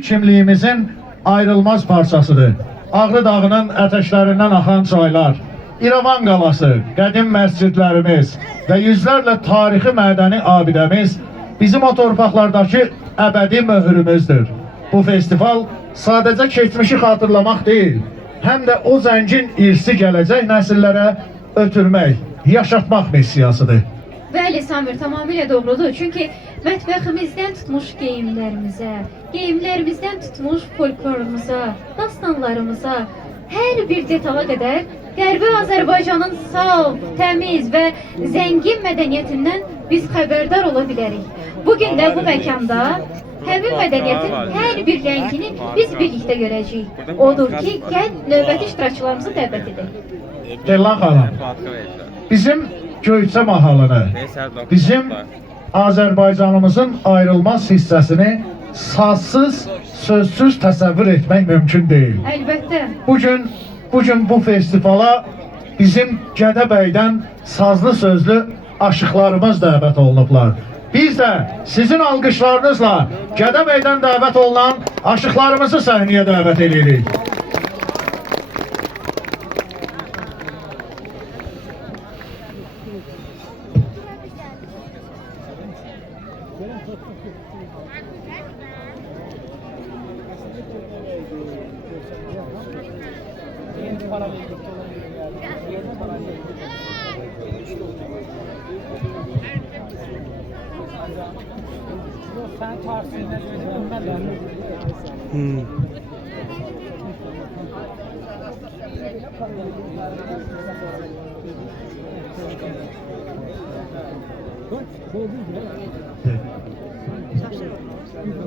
kimliğimizin ayrılmaz parçasıdır. Ağrı dağının ətəklərindən axan çaylar, İrəvan qalası, qədim məscidlərimiz və yüzlərlə tarixi mədəni abidəmiz bizim o torpaqlardakı əbədi möhrümüzdür. Bu festival sadəcə keçmişi xatırlamaq deyil, həm də o zəngin irsi gələcək nəsillərə ötürmək, yaşatmaq missiyasıdır. Bəli, Samir, tamamilə doğrudur. Çünki mətbəximizdən tutmuş geyimlərimizdən tutmuş folklorumuza, dastanlarımıza, hər bir detala qədər Qərbi Azərbaycanın saf, təmiz və zəngin mədəniyyətindən biz xəbərdar ola bilərik. Bugün də bu məkanda həmin mədəniyyətin hər bir rəngini biz birlikdə görəcəyik. Odur ki, gəl növbəti iştirakçılarımızı dəvət edək. Gələn xanım, bizim Göyçə mahalını, bizim Azərbaycanımızın ayrılmaz hissəsini sazsız, sözsüz təsəvvür etmək mümkün deyil. Əlbəttə. Bugün bu festivala bizim Gədəbəydən sazlı sözlü aşıqlarımız dəvət olunublar. Biz də sizin alqışlarınızla Gədəbəydən dəvət olunan aşıqlarımızı səhnəyə dəvət edirik.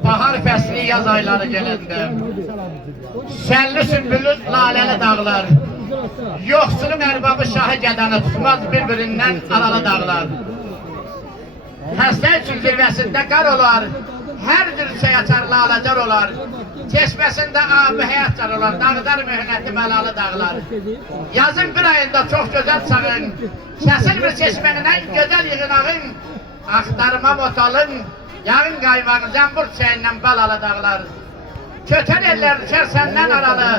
Bahar fəsli yaz ayları gələndə, şənli sümbüllü laləli dağlar, yoxsulun ərbabı şahı gədəni tutmaz bir-birindən aralı dağlar. Həstə üçün zirvəsində qar olar, hər cür şey açar laləcar olar, çeşməsində abi həyatcar olar, dağdar mühünəti bəlalı dağlar. Yazın bir ayında çox gözəl çağın, kəsilmir çeşmənindən gözəl yığınağın, axtarma motalın, yağın qayvağı, zəmbur çiçəyindən bəlalı dağlar. Kötən ellər düşər səndən aralı,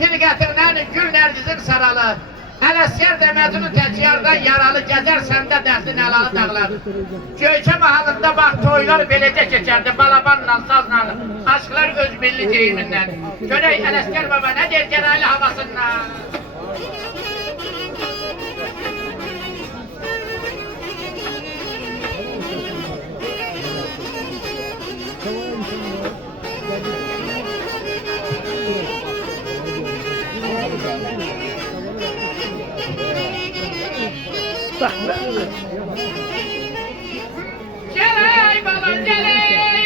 firqətindən gül nərgizin saralı, Ələsgər demədini təciyardan yaralı, gəzər səndə dərdin əlalı dağlar. Göyçə mahalında bax, toylar beləcə keçərdi, balabanla, sazla, aşklar öz milli deyimindən. Görək Ələsgər baba nə deyir gərəli havasından. Geley balam geley,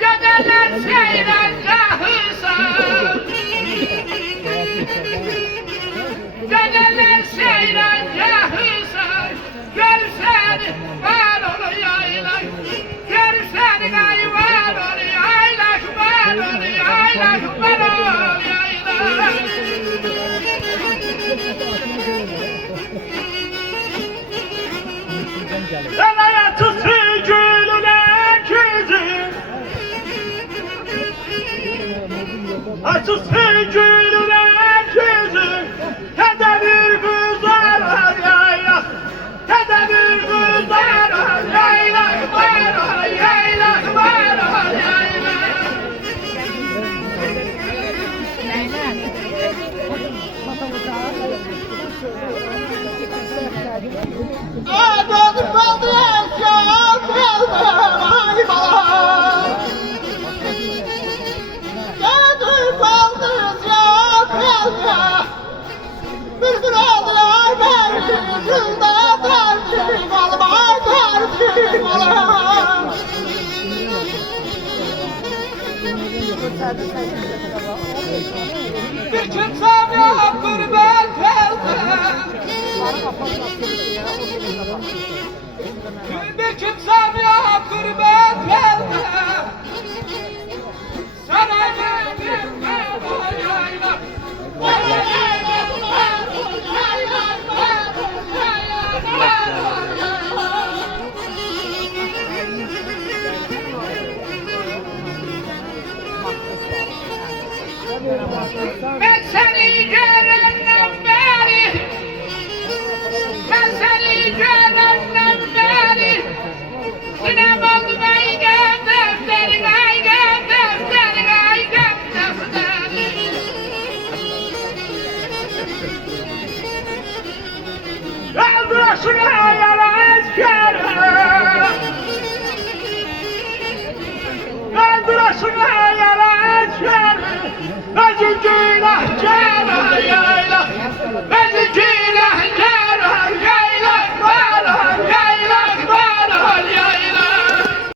göderler seyren rahısa, göderler seyren rahısa, görsen var ol yaylak, görsen ay var ol yaylak, var ol yaylak, var ol yaylak. Elaya tuttu gülüne kızı, tuttu gülüne kızı, kedemir kızlar yayla, kedemir kızlar yayla, var yayla, var yayla. Adım Badres ya geldim ay bala. Adım Badres ya geldim. Bir aldılar beni kızda tercih alma tercih alma. Bir kimsem yok gurbet geldim. Bir kimsem yok gurbet geldi. Sana geldim ben o yayla. O yayla, o yayla, o yayla. Ben seni görenden beri, ben seni görenden beri, sinem oldum aygın defterin, aygın defterin, aygın defterin. Öldürsün ayara ezkerim, öldürsün ayara